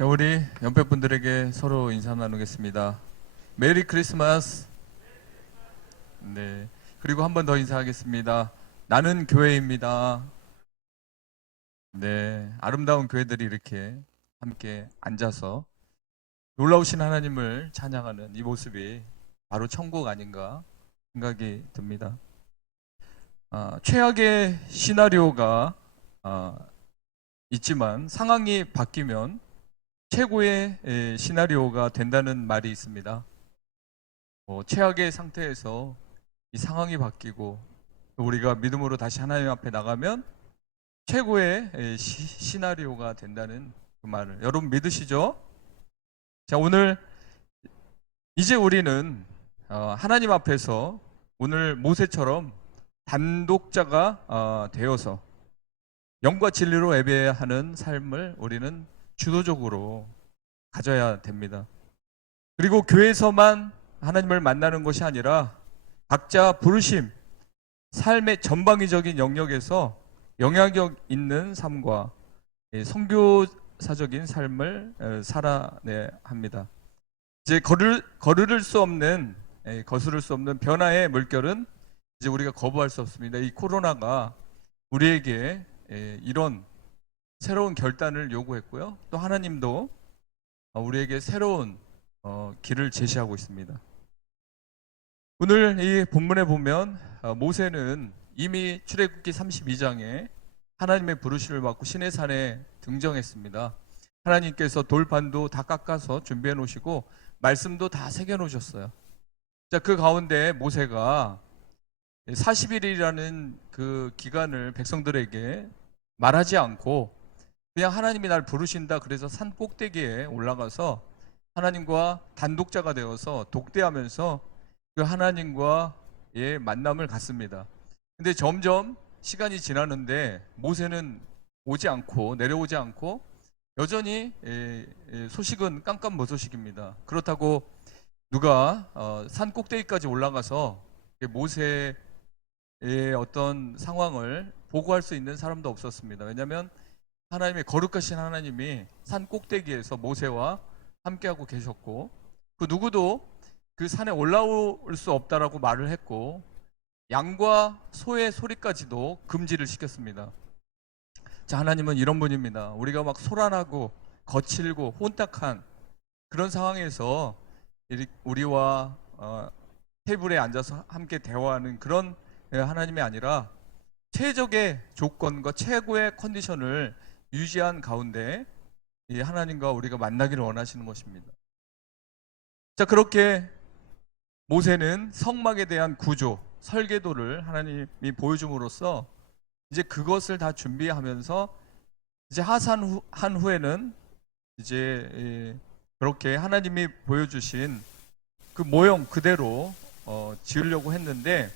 자, 우리 연배분들에게 서로 인사 나누겠습니다. 메리 크리스마스. 네. 그리고 한 번 더 인사하겠습니다. 나는 교회입니다. 네. 아름다운 교회들이 이렇게 함께 앉아서 놀라우신 하나님을 찬양하는 이 모습이 바로 천국 아닌가 생각이 듭니다. 최악의 시나리오가 있지만 상황이 바뀌면 최고의 시나리오가 된다는 말이 있습니다. 최악의 상태에서 이 상황이 바뀌고 우리가 믿음으로 다시 하나님 앞에 나가면 최고의 시나리오가 된다는 그 말을 여러분 믿으시죠? 자, 오늘 이제 우리는 하나님 앞에서 오늘 모세처럼 단독자가 되어서 영과 진리로 예배하는 삶을 우리는 주도적으로 가져야 됩니다. 그리고 교회에서만 하나님을 만나는 것이 아니라 각자 부르심, 삶의 전방위적인 영역에서 영향력 있는 삶과 선교사적인 삶을 살아내야 합니다. 이제 거스를 수 없는 변화의 물결은 이제 우리가 거부할 수 없습니다. 이 코로나가 우리에게 이런 새로운 결단을 요구했고요. 또 하나님도 우리에게 새로운 길을 제시하고 있습니다. 오늘 이 본문에 보면 모세는 이미 출애굽기 32장에 하나님의 부르심을 받고 시내산에 등정했습니다. 하나님께서 돌판도 다 깎아서 준비해 놓으시고 말씀도 다 새겨 놓으셨어요. 자, 그 가운데 모세가 40일이라는 그 기간을 백성들에게 말하지 않고 그냥 하나님이 날 부르신다 그래서 산 꼭대기에 올라가서 하나님과 단독자가 되어서 독대하면서 그 하나님과의 만남을 갖습니다. 근데 점점 시간이 지나는데 모세는 내려오지 않고 여전히 소식은 깜깜무소식입니다. 그렇다고 누가 산 꼭대기까지 올라가서 모세의 어떤 상황을 보고할 수 있는 사람도 없었습니다. 왜냐하면 하나님의 거룩하신 하나님이 산 꼭대기에서 모세와 함께하고 계셨고 그 누구도 그 산에 올라올 수 없다라고 말을 했고 양과 소의 소리까지도 금지를 시켰습니다. 자, 하나님은 이런 분입니다. 우리가 막 소란하고 거칠고 혼탁한 그런 상황에서 우리와 테이블에 앉아서 함께 대화하는 그런 하나님이 아니라 최적의 조건과 최고의 컨디션을 유지한 가운데 이 하나님과 우리가 만나기를 원하시는 것입니다. 자, 그렇게 모세는 성막에 대한 구조, 설계도를 하나님이 보여줌으로써 이제 그것을 다 준비하면서 이제 하산한 후에는 이제 그렇게 하나님이 보여주신 그 모형 그대로 지으려고 했는데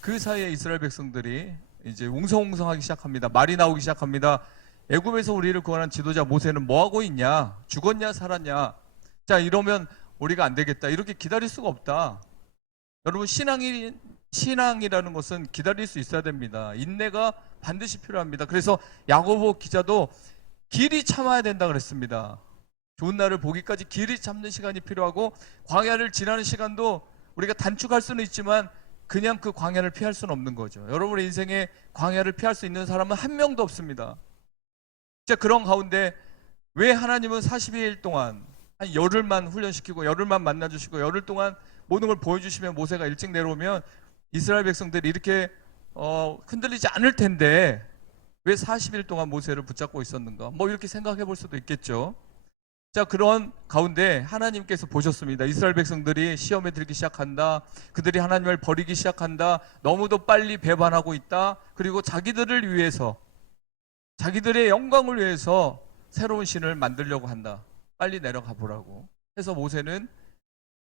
그 사이에 이스라엘 백성들이 이제 웅성웅성하기 시작합니다. 말이 나오기 시작합니다. 애굽에서 우리를 구원한 지도자 모세는 뭐 하고 있냐? 죽었냐 살았냐? 자, 이러면 우리가 안 되겠다. 이렇게 기다릴 수가 없다. 여러분, 신앙이라는 것은 기다릴 수 있어야 됩니다. 인내가 반드시 필요합니다. 그래서 야고보 기자도 길이 참아야 된다 그랬습니다. 좋은 날을 보기까지 길이 참는 시간이 필요하고 광야를 지나는 시간도 우리가 단축할 수는 있지만 그냥 그 광야를 피할 수는 없는 거죠. 여러분의 인생에 광야를 피할 수 있는 사람은 한 명도 없습니다. 자, 그런 가운데 왜 하나님은 42일 동안 한 열흘만 훈련시키고 열흘만 만나주시고 열흘 동안 모든 걸 보여주시면 모세가 일찍 내려오면 이스라엘 백성들이 이렇게 흔들리지 않을 텐데 왜 40일 동안 모세를 붙잡고 있었는가? 뭐 이렇게 생각해 볼 수도 있겠죠. 자, 그런 가운데 하나님께서 보셨습니다. 이스라엘 백성들이 시험에 들기 시작한다. 그들이 하나님을 버리기 시작한다. 너무도 빨리 배반하고 있다. 그리고 자기들을 위해서 자기들의 영광을 위해서 새로운 신을 만들려고 한다. 빨리 내려가 보라고 해서 모세는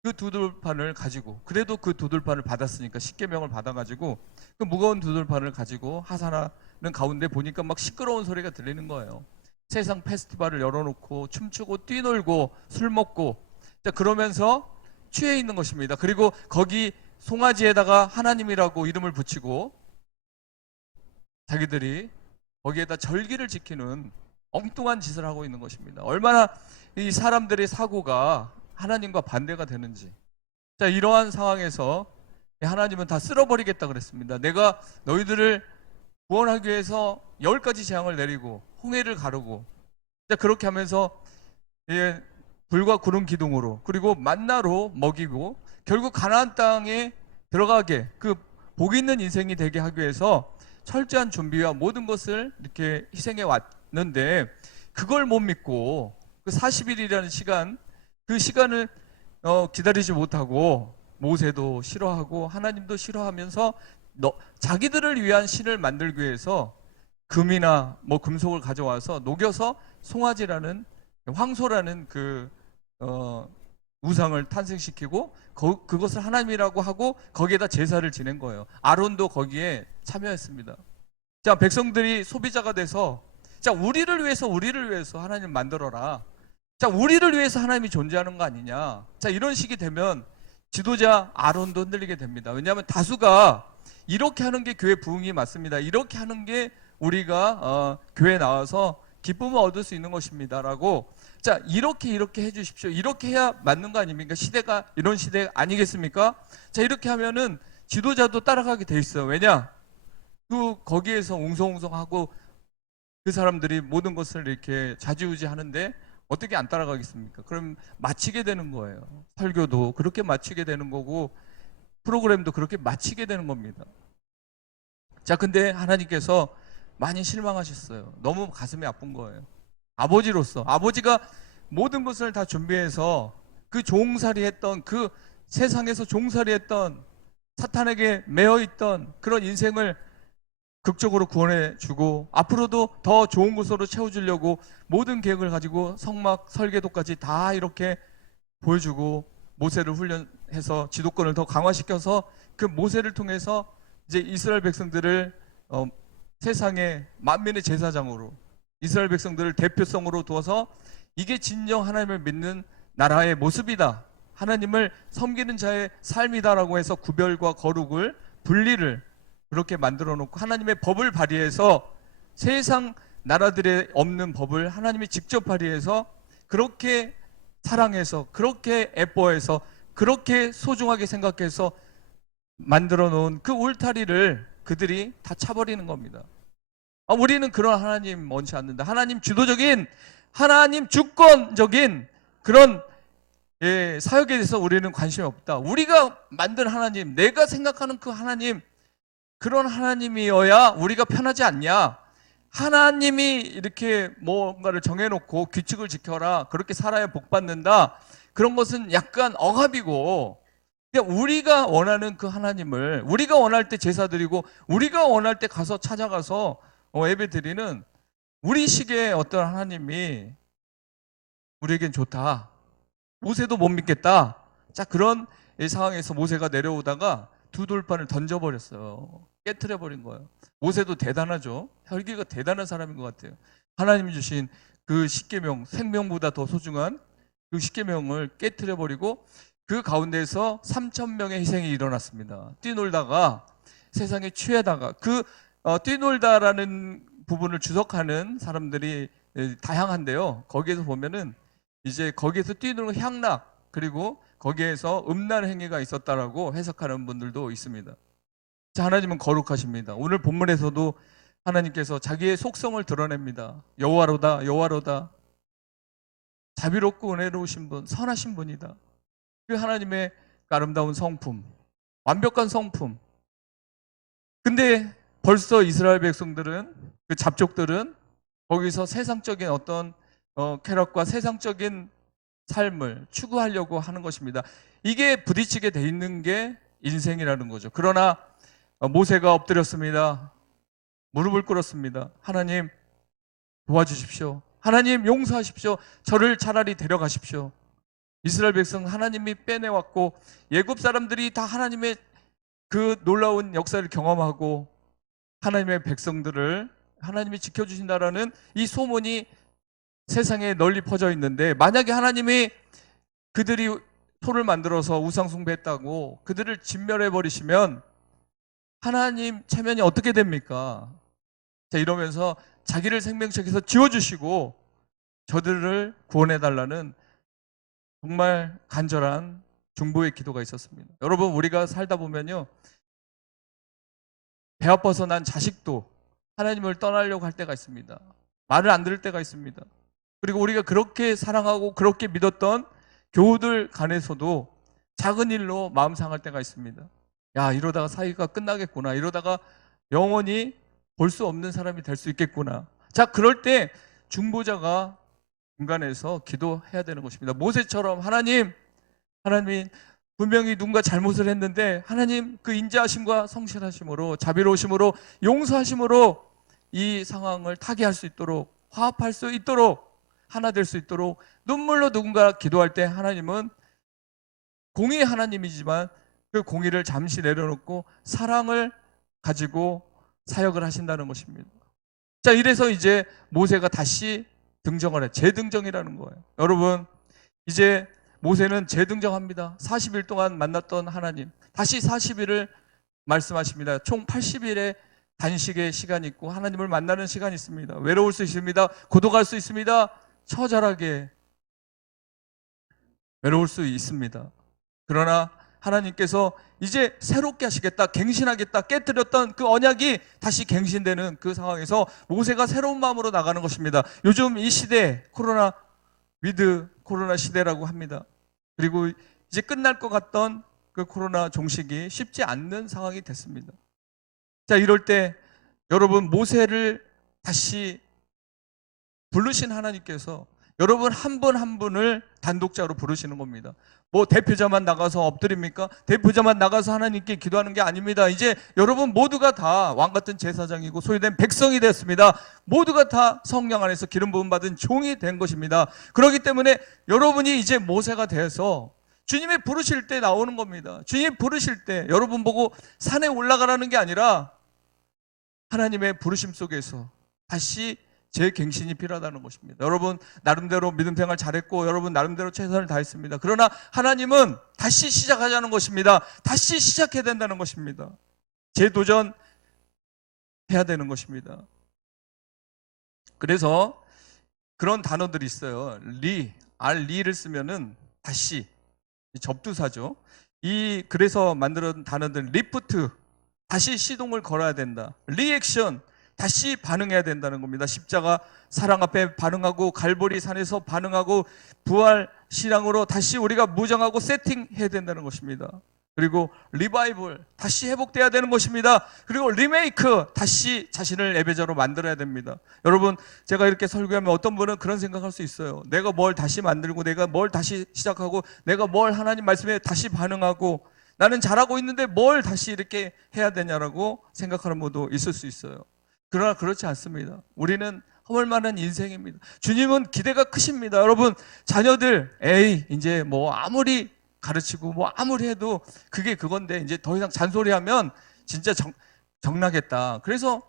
그 두들판을 가지고 그래도 그 두들판을 받았으니까 십계명을 받아가지고 그 무거운 두들판을 가지고 하산하는 가운데 보니까 막 시끄러운 소리가 들리는 거예요. 세상 페스티벌을 열어놓고 춤추고 뛰놀고 술 먹고 자, 그러면서 취해 있는 것입니다. 그리고 거기 송아지에다가 하나님이라고 이름을 붙이고 자기들이 거기에다 절기를 지키는 엉뚱한 짓을 하고 있는 것입니다. 얼마나 이 사람들의 사고가 하나님과 반대가 되는지. 자, 이러한 상황에서 하나님은 다 쓸어버리겠다 그랬습니다. 내가 너희들을 구원하기 위해서 10가지 재앙을 내리고 홍해를 가르고, 자, 그렇게 하면서 불과 구름 기둥으로 그리고 만나로 먹이고 결국 가나안 땅에 들어가게, 그 복 있는 인생이 되게 하기 위해서 철저한 준비와 모든 것을 이렇게 희생해 왔는데, 그걸 못 믿고 그 40일이라는 시간, 그 시간을 기다리지 못하고 모세도 싫어하고 하나님도 싫어하면서 자기들을 위한 신을 만들기 위해서 금이나 뭐 금속을 가져와서 녹여서 송아지라는, 황소라는 그 우상을 탄생시키고 그것을 하나님이라고 하고 거기에다 제사를 지낸 거예요. 아론도 거기에 참여했습니다. 자, 백성들이 소비자가 돼서, 자, 우리를 위해서 하나님 만들어라. 자, 우리를 위해서 하나님이 존재하는 거 아니냐. 자, 이런 식이 되면 지도자 아론도 흔들리게 됩니다. 왜냐하면 다수가 이렇게 하는 게 교회 부흥이 맞습니다. 이렇게 하는 게 우리가 교회에 나와서 기쁨을 얻을 수 있는 것입니다라고, 자, 이렇게 해주십시오. 이렇게 해야 맞는 거 아닙니까? 시대가 이런 시대 아니겠습니까? 자, 이렇게 하면은 지도자도 따라가게 돼 있어요. 왜냐? 거기에서 웅성웅성하고 그 사람들이 모든 것을 이렇게 좌지우지 하는데 어떻게 안 따라가겠습니까? 그럼 마치게 되는 거예요. 설교도 그렇게 마치게 되는 거고 프로그램도 그렇게 마치게 되는 겁니다. 자, 근데 하나님께서 많이 실망하셨어요. 너무 가슴이 아픈 거예요. 아버지로서, 아버지가 모든 것을 다 준비해서 그 종살이했던, 그 세상에서 종살이했던, 사탄에게 매여있던 그런 인생을 극적으로 구원해주고 앞으로도 더 좋은 곳으로 채워주려고 모든 계획을 가지고 성막 설계도까지 다 이렇게 보여주고 모세를 훈련해서 지도권을 더 강화시켜서 그 모세를 통해서 이제 이스라엘 백성들을 세상의 만민의 제사장으로, 이스라엘 백성들을 대표성으로 두어서 이게 진정 하나님을 믿는 나라의 모습이다, 하나님을 섬기는 자의 삶이다라고 해서 구별과 거룩을, 분리를 그렇게 만들어 놓고 하나님의 법을 발휘해서 세상 나라들에 없는 법을 하나님이 직접 발휘해서 그렇게 사랑해서, 그렇게 예뻐해서, 그렇게 소중하게 생각해서 만들어 놓은 그 울타리를 그들이 다 차버리는 겁니다. 우리는 그런 하나님 원치 않는다. 하나님 주도적인, 하나님 주권적인 그런 사역에 대해서 우리는 관심이 없다. 우리가 만든 하나님, 내가 생각하는 그 하나님, 그런 하나님이어야 우리가 편하지 않냐. 하나님이 이렇게 뭔가를 정해놓고 규칙을 지켜라, 그렇게 살아야 복 받는다, 그런 것은 약간 억압이고, 우리가 원하는 그 하나님을 우리가 원할 때 제사 드리고 우리가 원할 때 가서 찾아가서 예배 드리는 우리식의 어떤 하나님이 우리에겐 좋다. 모세도 못 믿겠다. 자, 그런 상황에서 모세가 내려오다가 두 돌판을 던져버렸어요. 깨트려버린 거예요. 모세도 대단하죠. 혈기가 대단한 사람인 것 같아요. 하나님이 주신 그 십계명, 생명보다 더 소중한 그 십계명을 깨트려버리고 그 가운데서 3,000명의 희생이 일어났습니다. 뛰놀다가 세상에 취하다가, 그 뛰놀다라는 부분을 주석하는 사람들이 다양한데요. 거기에서 보면은 이제 거기에서 뛰노는 향락, 그리고 거기에서 음란 행위가 있었다라고 해석하는 분들도 있습니다. 자, 하나님은 거룩하십니다. 오늘 본문에서도 하나님께서 자기의 속성을 드러냅니다. 여호와로다, 여호와로다. 자비롭고 은혜로우신 분, 선하신 분이다. 그 하나님의 아름다운 성품, 완벽한 성품. 근데 벌써 이스라엘 백성들은, 그 잡족들은 거기서 세상적인 어떤 쾌락과 세상적인 삶을 추구하려고 하는 것입니다. 이게 부딪히게 돼 있는 게 인생이라는 거죠. 그러나 모세가 엎드렸습니다. 무릎을 꿇었습니다. 하나님 도와주십시오. 하나님 용서하십시오. 저를 차라리 데려가십시오. 이스라엘 백성 하나님이 빼내왔고 예굽 사람들이 다 하나님의 그 놀라운 역사를 경험하고 하나님의 백성들을 하나님이 지켜주신다라는 이 소문이 세상에 널리 퍼져 있는데, 만약에 하나님이 그들이 토를 만들어서 우상 숭배했다고 그들을 진멸해 버리시면 하나님 체면이 어떻게 됩니까? 자, 이러면서 자기를 생명책에서 지워주시고 저들을 구원해달라는 정말 간절한 중보의 기도가 있었습니다. 여러분, 우리가 살다 보면요, 배 아파서 난 자식도 하나님을 떠나려고 할 때가 있습니다. 말을 안 들을 때가 있습니다. 그리고 우리가 그렇게 사랑하고 그렇게 믿었던 교우들 간에서도 작은 일로 마음 상할 때가 있습니다. 야, 이러다가 사이가 끝나겠구나. 이러다가 영원히 볼 수 없는 사람이 될 수 있겠구나. 자, 그럴 때 중보자가 중간에서 기도해야 되는 것입니다. 모세처럼 하나님 분명히 누군가 잘못을 했는데 하나님 그 인자하심과 성실하심으로 자비로우심으로 용서하심으로 이 상황을 타개할 수 있도록, 화합할 수 있도록, 하나 될 수 있도록 눈물로 누군가 기도할 때 하나님은 공의 하나님이지만 그 공의를 잠시 내려놓고 사랑을 가지고 사역을 하신다는 것입니다. 자, 이래서 이제 모세가 다시 등정을 해. 재등정이라는 거예요. 여러분, 이제 모세는 재등정합니다. 40일 동안 만났던 하나님, 다시 40일을 말씀하십니다. 총 80일의 단식의 시간이 있고 하나님을 만나는 시간이 있습니다. 외로울 수 있습니다. 고독할 수 있습니다. 처절하게 외로울 수 있습니다. 그러나 하나님께서 이제 새롭게 하시겠다, 갱신하겠다, 깨뜨렸던 그 언약이 다시 갱신되는 그 상황에서 모세가 새로운 마음으로 나가는 것입니다. 요즘 이 시대, 위드 코로나 시대라고 합니다. 그리고 이제 끝날 것 같던 그 코로나 종식이 쉽지 않는 상황이 됐습니다. 자, 이럴 때 여러분, 모세를 다시 부르신 하나님께서 여러분 한 분 한 분을 단독자로 부르시는 겁니다. 뭐 대표자만 나가서 엎드립니까? 대표자만 나가서 하나님께 기도하는 게 아닙니다. 이제 여러분 모두가 다 왕같은 제사장이고 소유된 백성이 됐습니다. 모두가 다 성령 안에서 기름 부음 받은 종이 된 것입니다. 그렇기 때문에 여러분이 이제 모세가 돼서 주님이 부르실 때 나오는 겁니다. 주님이 부르실 때 여러분 보고 산에 올라가라는 게 아니라 하나님의 부르심 속에서 다시 재갱신이 필요하다는 것입니다. 여러분 나름대로 믿음 생활 잘했고 여러분 나름대로 최선을 다했습니다. 그러나 하나님은 다시 시작하자는 것입니다. 다시 시작해야 된다는 것입니다. 재도전해야 되는 것입니다. 그래서 그런 단어들이 있어요. 리를 쓰면은 다시, 접두사죠. 그래서 만들어진 단어들, 리프트, 다시 시동을 걸어야 된다. 리액션, 다시 반응해야 된다는 겁니다. 십자가 사랑 앞에 반응하고 갈보리 산에서 반응하고 부활 신앙으로 다시 우리가 무장하고 세팅해야 된다는 것입니다. 그리고 리바이벌, 다시 회복돼야 되는 것입니다. 그리고 리메이크, 다시 자신을 예배자로 만들어야 됩니다. 여러분, 제가 이렇게 설교하면 어떤 분은 그런 생각할 수 있어요. 내가 뭘 다시 만들고 내가 뭘 다시 시작하고 내가 뭘 하나님 말씀에 다시 반응하고 나는 잘하고 있는데 뭘 다시 이렇게 해야 되냐라고 생각하는 분도 있을 수 있어요. 그러나 그렇지 않습니다. 우리는 허물만한 인생입니다. 주님은 기대가 크십니다. 여러분, 자녀들 이제 뭐 아무리 가르치고 뭐 아무리 해도 그게 그건데 이제 더 이상 잔소리하면 진짜 정나겠다. 그래서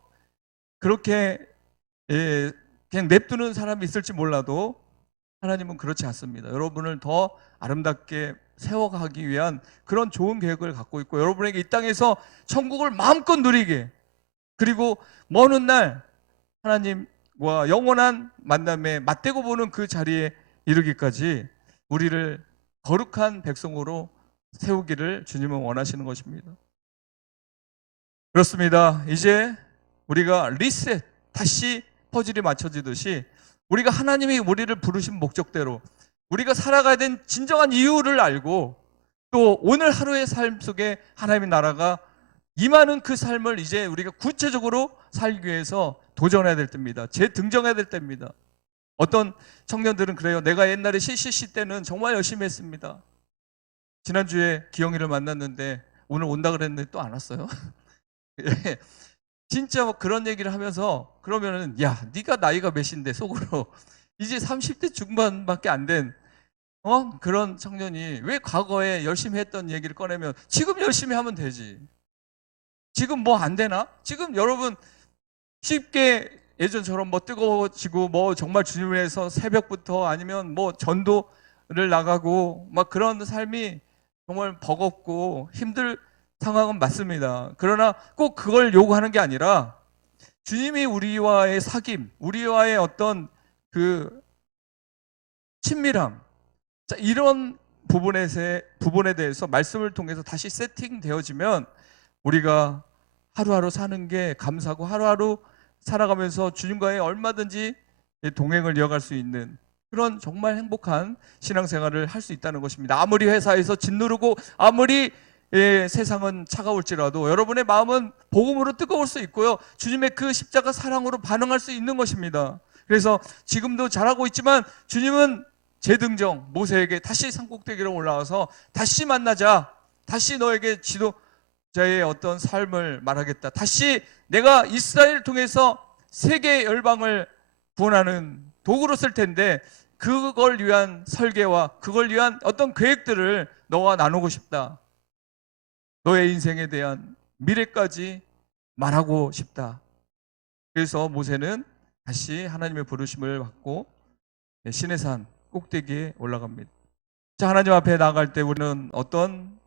그렇게 그냥 냅두는 사람이 있을지 몰라도 하나님은 그렇지 않습니다. 여러분을 더 아름답게 세워가기 위한 그런 좋은 계획을 갖고 있고 여러분에게 이 땅에서 천국을 마음껏 누리게, 그리고 먼 훗날 하나님과 영원한 만남에 맞대고 보는 그 자리에 이르기까지 우리를 거룩한 백성으로 세우기를 주님은 원하시는 것입니다. 그렇습니다. 이제 우리가 리셋, 다시 퍼즐이 맞춰지듯이 우리가 하나님이 우리를 부르신 목적대로 우리가 살아가야 된 진정한 이유를 알고 또 오늘 하루의 삶 속에 하나님의 나라가 임하는 그 삶을 이제 우리가 구체적으로 살기 위해서 도전해야 될 때입니다. 재등정해야 될 때입니다. 어떤 청년들은 그래요. 내가 옛날에 CCC 때는 정말 열심히 했습니다. 지난주에 기영이를 만났는데 오늘 온다 그랬는데 또 안 왔어요. 진짜 그런 얘기를 하면서 그러면은 야, 네가 나이가 몇인데 속으로 이제 30대 중반밖에 안 된 그런 청년이 왜 과거에 열심히 했던 얘기를 꺼내면 지금 열심히 하면 되지. 지금 뭐 안 되나? 지금 여러분 쉽게 예전처럼 뭐 뜨거워지고 뭐 정말 주님을 위해서 새벽부터 아니면 뭐 전도를 나가고 막 그런 삶이 정말 버겁고 힘들 상황은 맞습니다. 그러나 꼭 그걸 요구하는 게 아니라 주님이 우리와의 사귐, 우리와의 어떤 그 친밀함, 자, 이런 부분에 대해서 말씀을 통해서 다시 세팅되어지면 우리가 하루하루 사는 게 감사하고 하루하루 살아가면서 주님과의 얼마든지 동행을 이어갈 수 있는 그런 정말 행복한 신앙생활을 할 수 있다는 것입니다. 아무리 회사에서 짓누르고 아무리 세상은 차가울지라도 여러분의 마음은 복음으로 뜨거울 수 있고요. 주님의 그 십자가 사랑으로 반응할 수 있는 것입니다. 그래서 지금도 잘하고 있지만 주님은 재등정 모세에게 다시 산꼭대기로 올라와서 다시 만나자, 다시 너에게 지도자의 어떤 삶을 말하겠다, 다시 내가 이스라엘을 통해서 세계 열방을 구원하는 도구로 쓸 텐데 그걸 위한 설계와 그걸 위한 어떤 계획들을 너와 나누고 싶다, 너의 인생에 대한 미래까지 말하고 싶다. 그래서 모세는 다시 하나님의 부르심을 받고 시내산 꼭대기에 올라갑니다. 자, 하나님 앞에 나아갈 때 우리는 어떤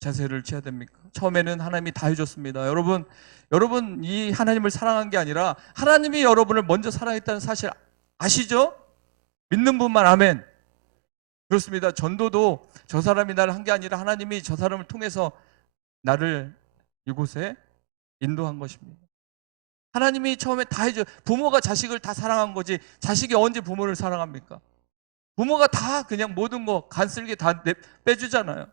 자세를 취해야 됩니까? 처음에는 하나님이 다 해줬습니다. 여러분 이 하나님을 사랑한 게 아니라 하나님이 여러분을 먼저 사랑했다는 사실 아시죠? 믿는 분만 아멘. 그렇습니다. 전도도 저 사람이 나를 한 게 아니라 하나님이 저 사람을 통해서 나를 이곳에 인도한 것입니다. 하나님이 처음에 다 해줘. 부모가 자식을 다 사랑한 거지 자식이 언제 부모를 사랑합니까? 부모가 다 그냥 모든 거 간쓸게 다 빼주잖아요.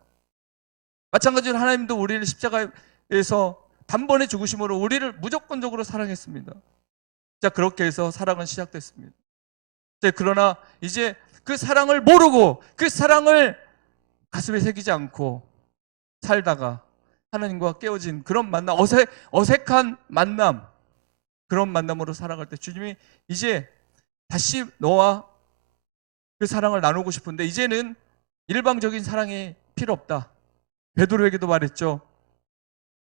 마찬가지로 하나님도 우리를 십자가에서 단번에 죽으심으로 우리를 무조건적으로 사랑했습니다. 자, 그렇게 해서 사랑은 시작됐습니다. 자, 그러나 이제 그 사랑을 모르고 그 사랑을 가슴에 새기지 않고 살다가 하나님과 깨어진 그런 만남, 어색한 만남, 그런 만남으로 살아갈 때 주님이 이제 다시 너와 그 사랑을 나누고 싶은데 이제는 일방적인 사랑이 필요 없다. 베드로에게도 말했죠.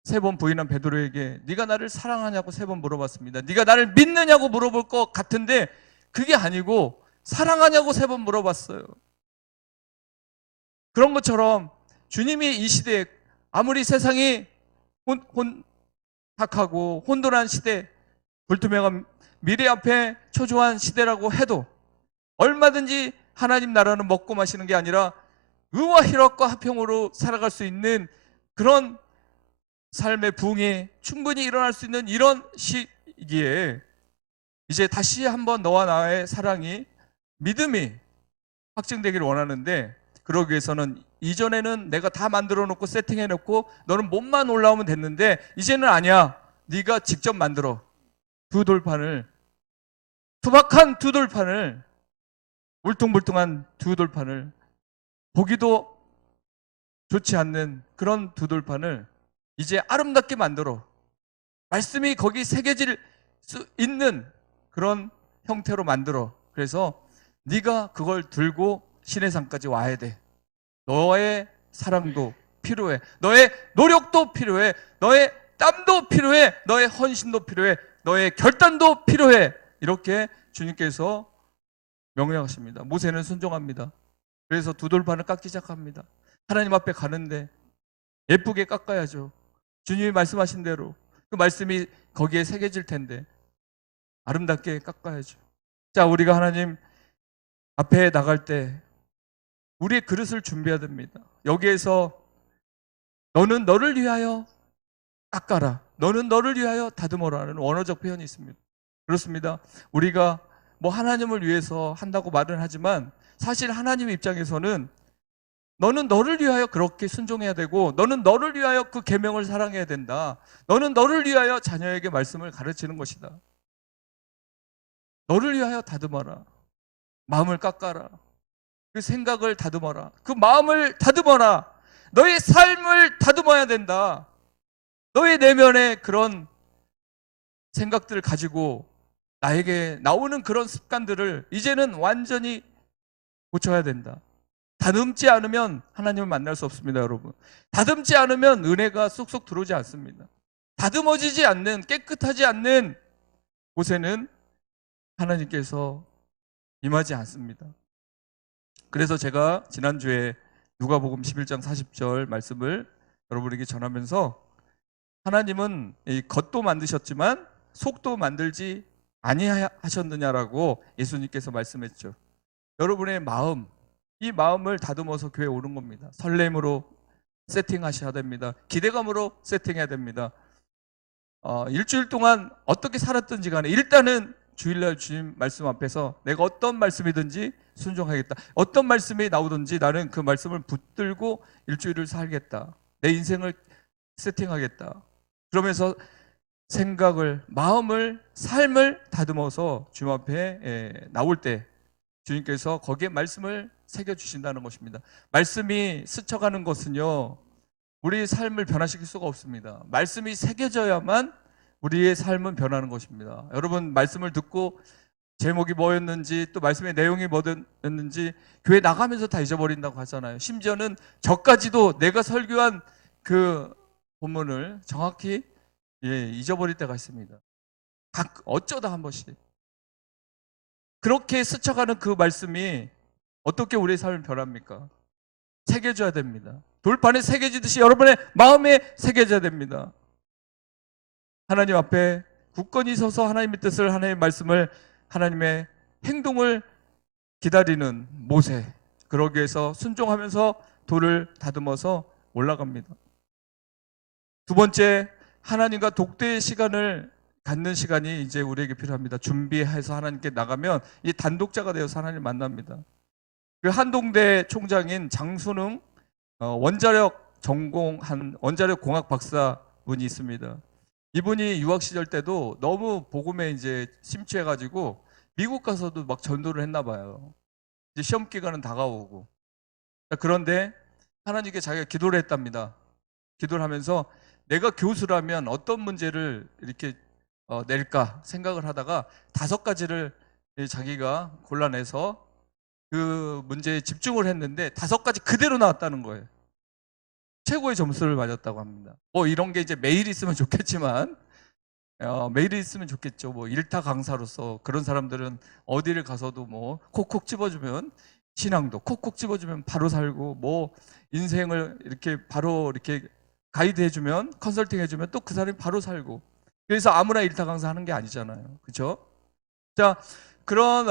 3번 부인한 베드로에게 네가 나를 사랑하냐고 3번 물어봤습니다. 네가 나를 믿느냐고 물어볼 것 같은데 그게 아니고 사랑하냐고 3번 물어봤어요. 그런 것처럼 주님이 이 시대에 아무리 세상이 혼탁하고 혼돈한 시대, 불투명한 미래 앞에 초조한 시대라고 해도 얼마든지 하나님 나라는 먹고 마시는 게 아니라 의와 희락과 화평으로 살아갈 수 있는 그런 삶의 부흥이 충분히 일어날 수 있는 이런 시기에 이제 다시 한번 너와 나의 사랑이, 믿음이 확증되기를 원하는데, 그러기 위해서는 이전에는 내가 다 만들어 놓고 세팅해 놓고 너는 몸만 올라오면 됐는데 이제는 아니야. 네가 직접 만들어. 투박한 두 돌판을, 울퉁불퉁한 두 돌판을, 보기도 좋지 않는 그런 두 돌판을 이제 아름답게 만들어 말씀이 거기 새겨질 수 있는 그런 형태로 만들어. 그래서 네가 그걸 들고 시내산까지 와야 돼. 너의 사랑도 필요해. 너의 노력도 필요해. 너의 땀도 필요해. 너의 헌신도 필요해. 너의 결단도 필요해. 이렇게 주님께서 명령하십니다. 모세는 순종합니다. 그래서 두 돌판을 깎기 시작합니다. 하나님 앞에 가는데 예쁘게 깎아야죠. 주님이 말씀하신 대로 그 말씀이 거기에 새겨질 텐데 아름답게 깎아야죠. 자, 우리가 하나님 앞에 나갈 때 우리의 그릇을 준비해야 됩니다. 여기에서 너는 너를 위하여 깎아라, 너는 너를 위하여 다듬어라는 원어적 표현이 있습니다. 그렇습니다. 우리가 뭐 하나님을 위해서 한다고 말은 하지만 사실 하나님 입장에서는 너는 너를 위하여 그렇게 순종해야 되고, 너는 너를 위하여 그 계명을 사랑해야 된다. 너는 너를 위하여 자녀에게 말씀을 가르치는 것이다. 너를 위하여 다듬어라. 마음을 깎아라. 그 생각을 다듬어라. 그 마음을 다듬어라. 너의 삶을 다듬어야 된다. 너의 내면의 그런 생각들을 가지고 나에게 나오는 그런 습관들을 이제는 완전히 고쳐야 된다. 다듬지 않으면 하나님을 만날 수 없습니다, 여러분. 다듬지 않으면 은혜가 쏙쏙 들어오지 않습니다. 다듬어지지 않는, 깨끗하지 않는 곳에는 하나님께서 임하지 않습니다. 그래서 제가 지난주에 누가복음 11장 40절 말씀을 여러분에게 전하면서 하나님은 이 겉도 만드셨지만 속도 만들지 아니하셨느냐라고 예수님께서 말씀했죠. 여러분의 마음, 이 마음을 다듬어서 교회에 오는 겁니다. 설렘으로 세팅하셔야 됩니다. 기대감으로 세팅해야 됩니다. 일주일 동안 어떻게 살았든지 간에 일단은 주일날 주님 말씀 앞에서 내가 어떤 말씀이든지 순종하겠다. 어떤 말씀이 나오든지 나는 그 말씀을 붙들고 일주일을 살겠다. 내 인생을 세팅하겠다. 그러면서 생각을, 마음을, 삶을 다듬어서 주님 앞에 나올 때 주님께서 거기에 말씀을 새겨주신다는 것입니다. 말씀이 스쳐가는 것은요, 우리의 삶을 변화시킬 수가 없습니다. 말씀이 새겨져야만 우리의 삶은 변하는 것입니다. 여러분, 말씀을 듣고 제목이 뭐였는지 또 말씀의 내용이 뭐였는지 교회 나가면서 다 잊어버린다고 하잖아요. 심지어는 저까지도 내가 설교한 그 본문을 정확히 잊어버릴 때가 있습니다. 어쩌다 한 번씩. 그렇게 스쳐가는 그 말씀이 어떻게 우리의 삶을 변합니까? 새겨져야 됩니다. 돌판에 새겨지듯이 여러분의 마음에 새겨져야 됩니다. 하나님 앞에 굳건히 서서 하나님의 뜻을, 하나님의 말씀을, 하나님의 행동을 기다리는 모세, 그러기 위해서 순종하면서 돌을 다듬어서 올라갑니다. 두 번째, 하나님과 독대의 시간을 갖는 시간이 이제 우리에게 필요합니다. 준비해서 하나님께 나가면 이 단독자가 되어서 하나님을 만납니다. 그 한동대 총장인 장순웅 원자력 전공한 원자력 공학 박사분이 있습니다. 이분이 유학 시절 때도 너무 복음에 이제 심취해가지고 미국 가서도 막 전도를 했나 봐요. 이제 시험 기간은 다가오고. 그런데 하나님께 자기가 기도를 했답니다. 기도를 하면서 내가 교수라면 어떤 문제를 이렇게 낼까 생각을 하다가 5가지를 자기가 골라내서 그 문제에 집중을 했는데 5가지 그대로 나왔다는 거예요. 최고의 점수를 맞았다고 합니다. 뭐 이런 게 이제 매일 있으면 좋겠지만 매일 있으면 좋겠죠. 뭐 일타 강사로서 그런 사람들은 어디를 가서도 뭐 콕콕 집어주면 신앙도 콕콕 집어주면 바로 살고, 뭐 인생을 이렇게 바로 이렇게 가이드 해주면, 컨설팅 해주면 또 그 사람이 바로 살고. 그래서 아무나 일타 강사 하는 게 아니잖아요. 그렇죠? 자, 그런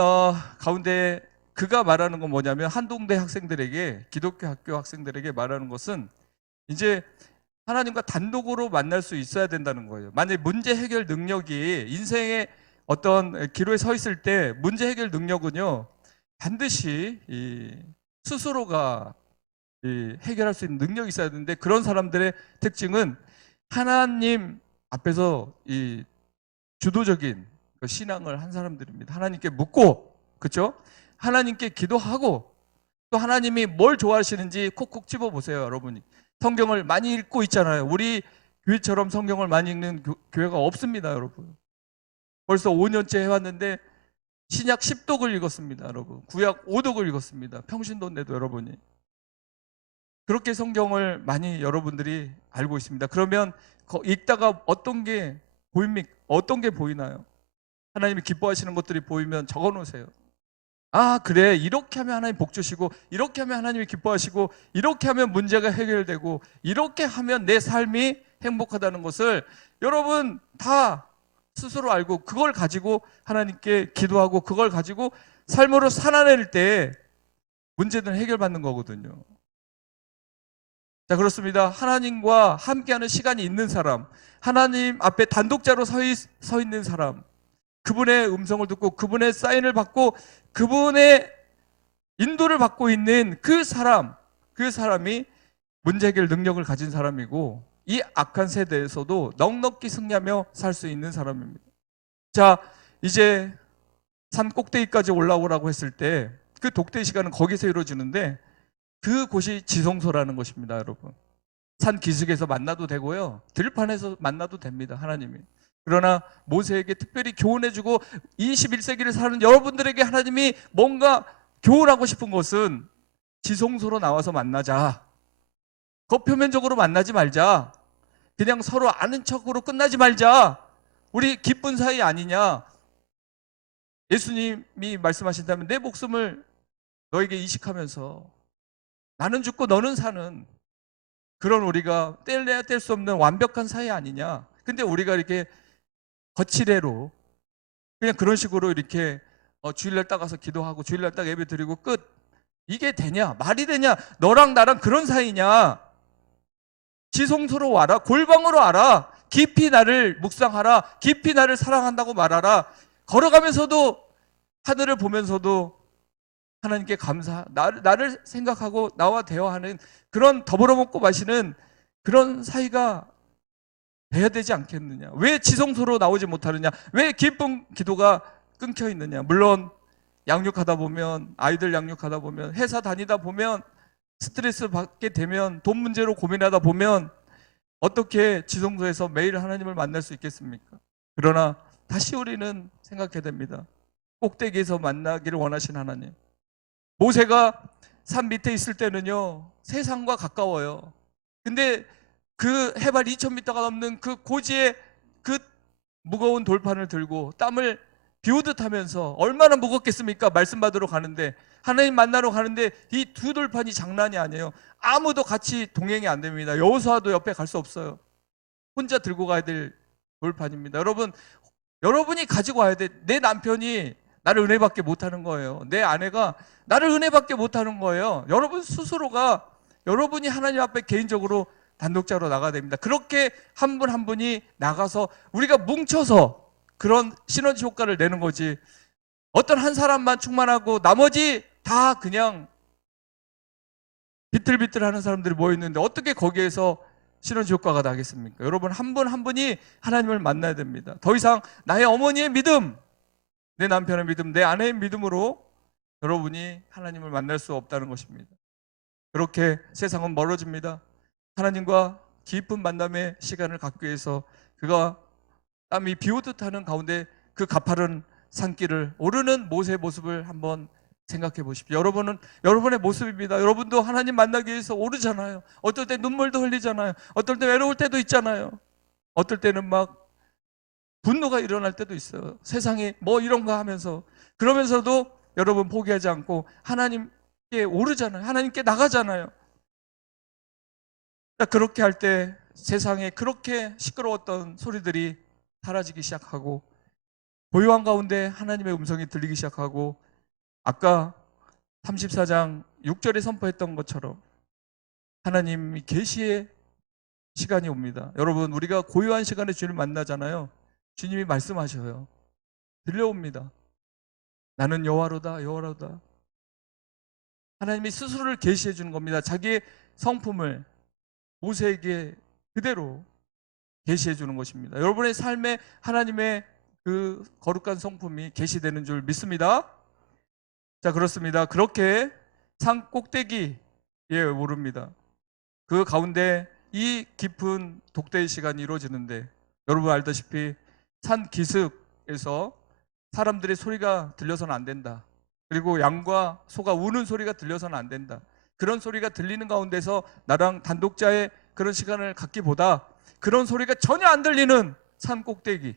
가운데 그가 말하는 건 뭐냐면, 한동대 학생들에게, 기독교 학교 학생들에게 말하는 것은 이제 하나님과 단독으로 만날 수 있어야 된다는 거예요. 만약에 문제 해결 능력이, 인생의 어떤 기로에 서 있을 때 문제 해결 능력은요, 반드시 스스로가 해결할 수 있는 능력이 있어야 되는데, 그런 사람들의 특징은 하나님 앞에서 주도적인 그 신앙을 한 사람들입니다. 하나님께 묻고, 그렇죠? 하나님께 기도하고, 또 하나님이 뭘 좋아하시는지 콕콕 집어보세요. 여러분이 성경을 많이 읽고 있잖아요. 우리 교회처럼 성경을 많이 읽는 교회가 없습니다. 여러분, 벌써 5년째 해왔는데 신약 10독을 읽었습니다. 여러분, 구약 5독을 읽었습니다. 평신도인데도 여러분이 그렇게 성경을 많이 여러분들이 알고 있습니다. 그러면 읽다가 어떤 게 보입니까? 어떤 게 보이나요? 하나님이 기뻐하시는 것들이 보이면 적어 놓으세요. 아, 그래, 이렇게 하면 하나님 복 주시고, 이렇게 하면 하나님이 기뻐하시고, 이렇게 하면 문제가 해결되고, 이렇게 하면 내 삶이 행복하다는 것을 여러분 다 스스로 알고, 그걸 가지고 하나님께 기도하고, 그걸 가지고 삶으로 살아낼 때 문제는 해결받는 거거든요. 자, 그렇습니다. 하나님과 함께하는 시간이 있는 사람, 하나님 앞에 단독자로 서 있는 사람, 그분의 음성을 듣고 그분의 사인을 받고 그분의 인도를 받고 있는 그 사람이 문제 해결 능력을 가진 사람이고, 이 악한 세대에서도 넉넉히 승리하며 살 수 있는 사람입니다. 자, 이제 산 꼭대기까지 올라오라고 했을 때 그 독대 시간은 거기서 이루어지는데, 그곳이 지성소라는 것입니다. 여러분, 산 기슭에서 만나도 되고요, 들판에서 만나도 됩니다. 하나님이. 그러나 모세에게 특별히 교훈해주고 21세기를 사는 여러분들에게 하나님이 뭔가 교훈하고 싶은 것은, 지성소로 나와서 만나자. 겉표면적으로 만나지 말자. 그냥 서로 아는 척으로 끝나지 말자. 우리 기쁜 사이 아니냐. 예수님이 말씀하신다면 내 목숨을 너에게 이식하면서 나는 죽고 너는 사는 그런, 우리가 뗄래야 뗄 수 없는 완벽한 사이 아니냐. 근데 우리가 이렇게 거치대로 그냥 그런 식으로 이렇게 주일날 딱 가서 기도하고 주일날 딱 예배 드리고 끝. 이게 되냐? 말이 되냐? 너랑 나랑 그런 사이냐? 지성소로 와라. 골방으로 와라. 깊이 나를 묵상하라. 깊이 나를 사랑한다고 말하라. 걸어가면서도 하늘을 보면서도 하나님께 나를 생각하고 나와 대화하는 그런 더불어 먹고 마시는 그런 사이가 돼야 되지 않겠느냐. 왜 지성소로 나오지 못하느냐. 왜 기쁜 기도가 끊겨 있느냐. 물론 양육하다 보면, 아이들 양육하다 보면, 회사 다니다 보면, 스트레스 받게 되면, 돈 문제로 고민하다 보면 어떻게 지성소에서 매일 하나님을 만날 수 있겠습니까? 그러나 다시 우리는 생각해야 됩니다. 꼭대기에서 만나기를 원하신 하나님. 모세가 산 밑에 있을 때는요, 세상과 가까워요. 근데 그 해발 2000m가 넘는 그 고지에 그 무거운 돌판을 들고 땀을 비오듯 하면서 얼마나 무겁겠습니까? 말씀 받으러 가는데, 하나님 만나러 가는데 이 두 돌판이 장난이 아니에요. 아무도 같이 동행이 안 됩니다. 여호수아도 옆에 갈 수 없어요. 혼자 들고 가야 될 돌판입니다. 여러분, 여러분이 가지고 와야 돼. 내 남편이 나를 은혜받게 못하는 거예요. 내 아내가 나를 은혜받게 못하는 거예요. 여러분 스스로가, 여러분이 하나님 앞에 개인적으로 단독자로 나가야 됩니다. 그렇게 한 분 한 분이 나가서 우리가 뭉쳐서 그런 시너지 효과를 내는 거지, 어떤 한 사람만 충만하고 나머지 다 그냥 비틀비틀하는 사람들이 모여있는데 어떻게 거기에서 시너지 효과가 나겠습니까? 여러분, 한 분 한 분이 하나님을 만나야 됩니다. 더 이상 나의 어머니의 믿음, 내 남편의 믿음, 내 아내의 믿음으로 여러분이 하나님을 만날 수 없다는 것입니다. 그렇게 세상은 멀어집니다. 하나님과 깊은 만남의 시간을 갖기 위해서 그가 땀이 비오듯 하는 가운데 그 가파른 산길을 오르는 모세의 모습을 한번 생각해 보십시오. 여러분은 여러분의 모습입니다. 여러분도 하나님 만나기 위해서 오르잖아요. 어떨 때 눈물도 흘리잖아요. 어떨 때 외로울 때도 있잖아요. 어떨 때는 막 분노가 일어날 때도 있어요. 세상에 뭐 이런가 하면서. 그러면서도 여러분 포기하지 않고 하나님께 오르잖아요. 하나님께 나가잖아요. 그렇게 할 때 세상에 그렇게 시끄러웠던 소리들이 사라지기 시작하고, 고요한 가운데 하나님의 음성이 들리기 시작하고, 아까 34장 6절에 선포했던 것처럼 하나님이 계시의 시간이 옵니다. 여러분, 우리가 고요한 시간에 주님을 만나잖아요. 주님이 말씀하셔요. 들려옵니다. 나는 여호와로다, 여호와로다. 하나님이 스스로를 계시해 주는 겁니다. 자기의 성품을 모세에게 그대로 계시해 주는 것입니다. 여러분의 삶에 하나님의 그 거룩한 성품이 계시되는 줄 믿습니다. 자, 그렇습니다. 그렇게 산 꼭대기에 오릅니다. 그 가운데 이 깊은 독대의 시간이 이루어지는데, 여러분 알다시피 산 기슭에서 사람들의 소리가 들려서는 안 된다. 그리고 양과 소가 우는 소리가 들려서는 안 된다. 그런 소리가 들리는 가운데서 나랑 단독자의 그런 시간을 갖기보다 그런 소리가 전혀 안 들리는 산 꼭대기,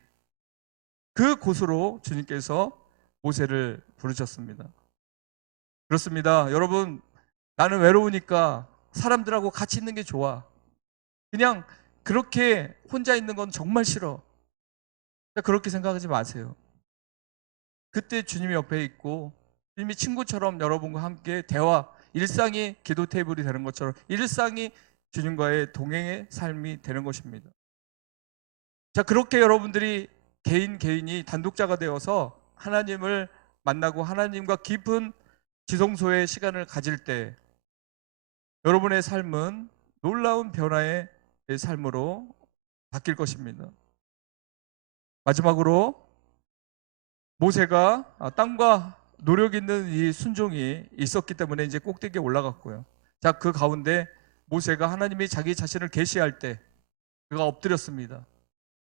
그 곳으로 주님께서 모세를 부르셨습니다. 그렇습니다. 여러분, 나는 외로우니까 사람들하고 같이 있는 게 좋아. 그냥 그렇게 혼자 있는 건 정말 싫어. 그렇게 생각하지 마세요. 그때 주님이 옆에 있고 주님이 친구처럼 여러분과 함께 대화, 일상이 기도 테이블이 되는 것처럼 일상이 주님과의 동행의 삶이 되는 것입니다. 자, 그렇게 여러분들이 개인이 단독자가 되어서 하나님을 만나고 하나님과 깊은 지성소의 시간을 가질 때 여러분의 삶은 놀라운 변화의 삶으로 바뀔 것입니다. 마지막으로 모세가 땀과 노력 있는 이 순종이 있었기 때문에 이제 꼭대기에 올라갔고요. 자, 그 가운데 모세가 하나님이 자기 자신을 계시할 때 그가 엎드렸습니다.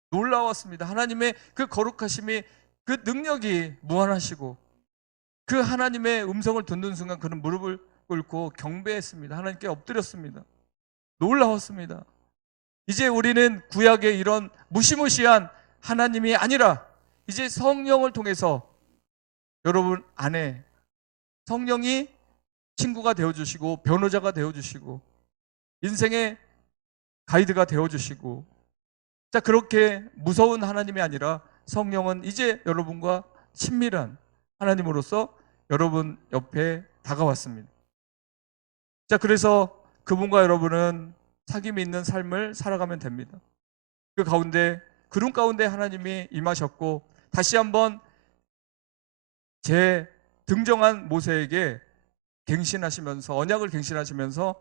놀라웠습니다. 하나님의 그 거룩하심이, 그 능력이 무한하시고 그 하나님의 음성을 듣는 순간 그는 무릎을 꿇고 경배했습니다. 하나님께 엎드렸습니다. 놀라웠습니다. 이제 우리는 구약의 이런 무시무시한 하나님이 아니라 이제 성령을 통해서 여러분 안에 성령이 친구가 되어주시고 변호자가 되어주시고 인생의 가이드가 되어주시고, 자, 그렇게 무서운 하나님이 아니라 성령은 이제 여러분과 친밀한 하나님으로서 여러분 옆에 다가왔습니다. 자, 그래서 그분과 여러분은 사귐이 있는 삶을 살아가면 됩니다. 그 가운데, 구름 가운데 하나님이 임하셨고 다시 한번 제 등정한 모세에게 갱신하시면서, 언약을 갱신하시면서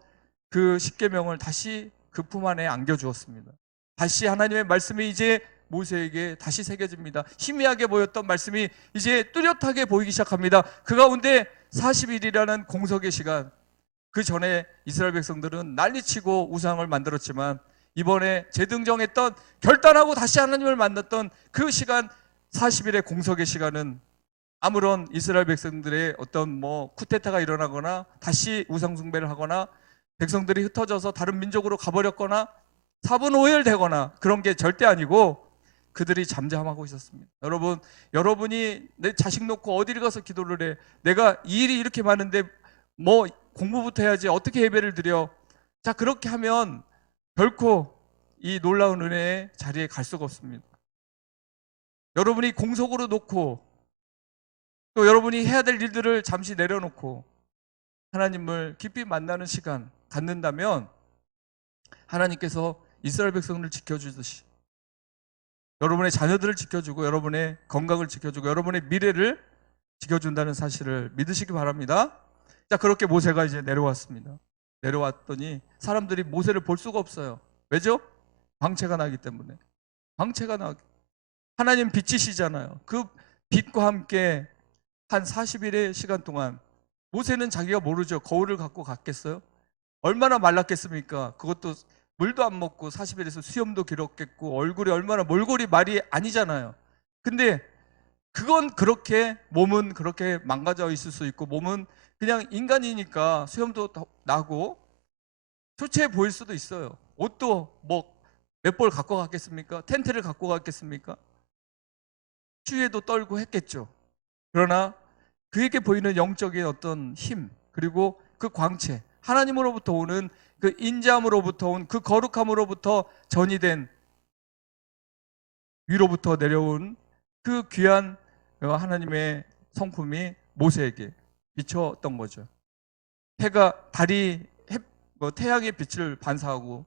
그 십계명을 다시 그 품 안에 안겨주었습니다. 다시 하나님의 말씀이 이제 모세에게 다시 새겨집니다. 희미하게 보였던 말씀이 이제 뚜렷하게 보이기 시작합니다. 그 가운데 40일이라는 공석의 시간, 그 전에 이스라엘 백성들은 난리치고 우상을 만들었지만 이번에 재등정했던, 결단하고 다시 하나님을 만났던 그 시간, 40일의 공석의 시간은 아무런 이스라엘 백성들의 어떤 쿠데타가 일어나거나 다시 우상 숭배를 하거나 백성들이 흩어져서 다른 민족으로 가버렸거나 사분오열되거나 그런 게 절대 아니고 그들이 잠잠하고 있었습니다. 여러분이 내 자식 놓고 어디를 가서 기도를 해? 내가 이 일이 이렇게 많은데 공부부터 해야지, 어떻게 예배를 드려? 자, 그렇게 하면 결코 이 놀라운 은혜의 자리에 갈 수가 없습니다. 여러분이 공석으로 놓고 또 여러분이 해야 될 일들을 잠시 내려놓고 하나님을 깊이 만나는 시간 갖는다면 하나님께서 이스라엘 백성을 지켜주듯이 여러분의 자녀들을 지켜주고 여러분의 건강을 지켜주고 여러분의 미래를 지켜준다는 사실을 믿으시기 바랍니다. 자, 그렇게 모세가 이제 내려왔습니다. 내려왔더니 사람들이 모세를 볼 수가 없어요. 왜죠? 광채가 나기 때문에. 광채가 나기. 하나님 빛이시잖아요. 그 빛과 함께 한 40일의 시간 동안 모세는 자기가 모르죠. 거울을 갖고 갔겠어요? 얼마나 말랐겠습니까? 그것도 물도 안 먹고 40일에서 수염도 길었겠고 얼굴이 얼마나, 몰골이 말이 아니잖아요. 근데 그건 그렇게, 몸은 그렇게 망가져 있을 수 있고 몸은 그냥 인간이니까 수염도 나고 초췌해 보일 수도 있어요. 옷도 몇 벌 갖고 갔겠습니까? 텐트를 갖고 갔겠습니까? 추위에도 떨고 했겠죠. 그러나 그에게 보이는 영적인 어떤 힘, 그리고 그 광채, 하나님으로부터 오는 그 인자함으로부터 온 그 거룩함으로부터 전이된, 위로부터 내려온 그 귀한 하나님의 성품이 모세에게 비쳤던 거죠. 태양의 빛을 반사하고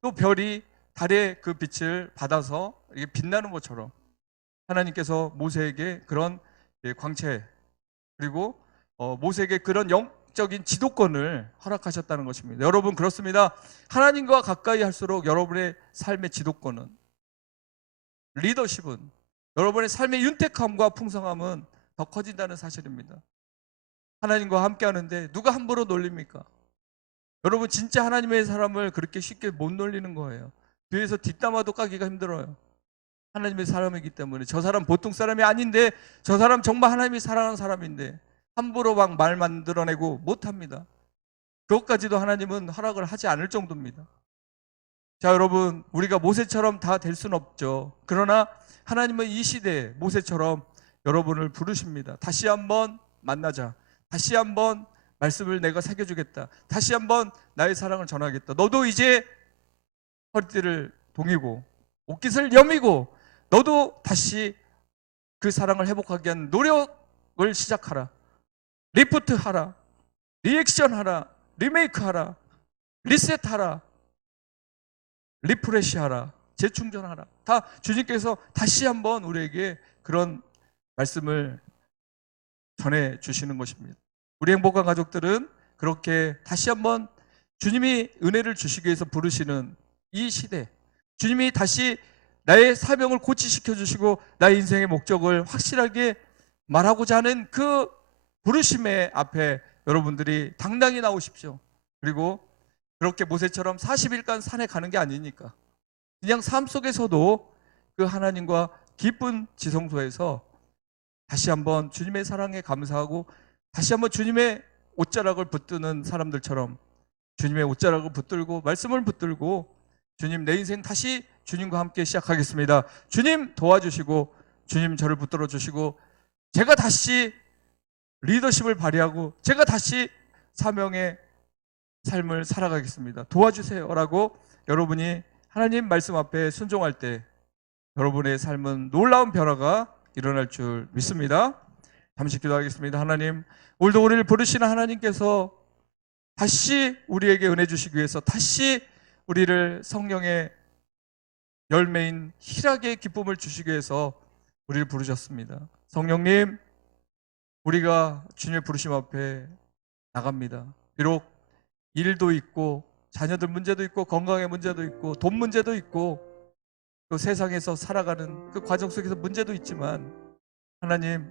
또 별이 달의 그 빛을 받아서 이게 빛나는 것처럼 하나님께서 모세에게 그런 광채, 그리고 모세에게 그런 영적인 지도권을 허락하셨다는 것입니다. 여러분, 그렇습니다. 하나님과 가까이 할수록 여러분의 삶의 지도권은, 리더십은, 여러분의 삶의 윤택함과 풍성함은 더 커진다는 사실입니다. 하나님과 함께 하는데 누가 함부로 놀립니까? 여러분, 진짜 하나님의 사람을 그렇게 쉽게 못 놀리는 거예요. 뒤에서 뒷담화도 까기가 힘들어요. 하나님의 사람이기 때문에. 저 사람 보통 사람이 아닌데, 저 사람 정말 하나님이 사랑하는 사람인데 함부로 막 말 만들어내고 못합니다. 그것까지도 하나님은 허락을 하지 않을 정도입니다. 자, 여러분, 우리가 모세처럼 다 될 수는 없죠. 그러나 하나님은 이 시대에 모세처럼 여러분을 부르십니다. 다시 한번 만나자. 다시 한번 말씀을 내가 새겨주겠다. 다시 한번 나의 사랑을 전하겠다. 너도 이제 허리띠를 동이고 옷깃을 여미고 너도 다시 그 사랑을 회복하기 위한 노력을 시작하라. 리프트하라. 리액션하라. 리메이크하라. 리셋하라. 리프레시하라. 재충전하라. 다 주님께서 다시 한번 우리에게 그런 말씀을 전해주시는 것입니다. 우리 행복한 가족들은 그렇게 다시 한번 주님이 은혜를 주시기 위해서 부르시는 이 시대, 주님이 다시 나의 사명을 고치시켜 주시고 나의 인생의 목적을 확실하게 말하고자 하는 그 부르심의 앞에 여러분들이 당당히 나오십시오. 그리고 그렇게 모세처럼 40일간 산에 가는 게 아니니까 그냥 삶 속에서도 그 하나님과 기쁜 지성소에서 다시 한번 주님의 사랑에 감사하고 다시 한번 주님의 옷자락을 붙드는 사람들처럼 주님의 옷자락을 붙들고 말씀을 붙들고 주님, 내 인생 다시 주님과 함께 시작하겠습니다. 주님 도와주시고 주님 저를 붙들어 주시고 제가 다시 리더십을 발휘하고 제가 다시 사명의 삶을 살아가겠습니다. 도와주세요 라고 여러분이 하나님 말씀 앞에 순종할 때 여러분의 삶은 놀라운 변화가 일어날 줄 믿습니다. 잠시 기도하겠습니다. 하나님, 오늘도 우리를 부르시는 하나님께서 다시 우리에게 은혜 주시기 위해서 다시 우리를 성령의 열매인 희락의 기쁨을 주시기 위해서 우리를 부르셨습니다. 성령님, 우리가 주님의 부르심 앞에 나갑니다. 비록 일도 있고 자녀들 문제도 있고 건강의 문제도 있고 돈 문제도 있고 또 세상에서 살아가는 그 과정 속에서 문제도 있지만 하나님,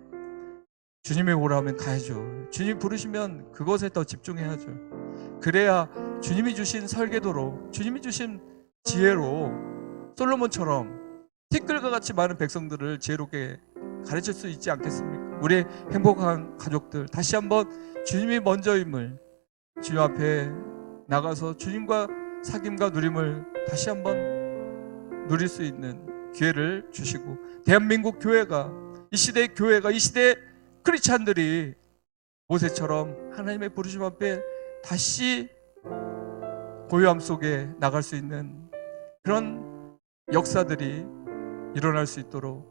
주님이 오라면 가야죠. 주님 부르시면 그것에 더 집중해야죠. 그래야 주님이 주신 설계도로, 주님이 주신 지혜로 솔로몬처럼 티끌과 같이 많은 백성들을 지혜롭게 가르칠 수 있지 않겠습니까? 우리 행복한 가족들 다시 한번 주님이 먼저임을, 주님 앞에 나가서 주님과 사귐과 누림을 다시 한번 누릴 수 있는 기회를 주시고, 대한민국 교회가, 이 시대의 교회가, 이 시대의 크리스찬들이 모세처럼 하나님의 부르심 앞에 다시 고요함 속에 나갈 수 있는 그런 역사들이 일어날 수 있도록,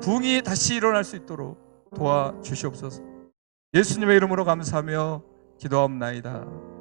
부흥이 다시 일어날 수 있도록 도와주시옵소서. 예수님의 이름으로 감사하며 기도하옵나이다.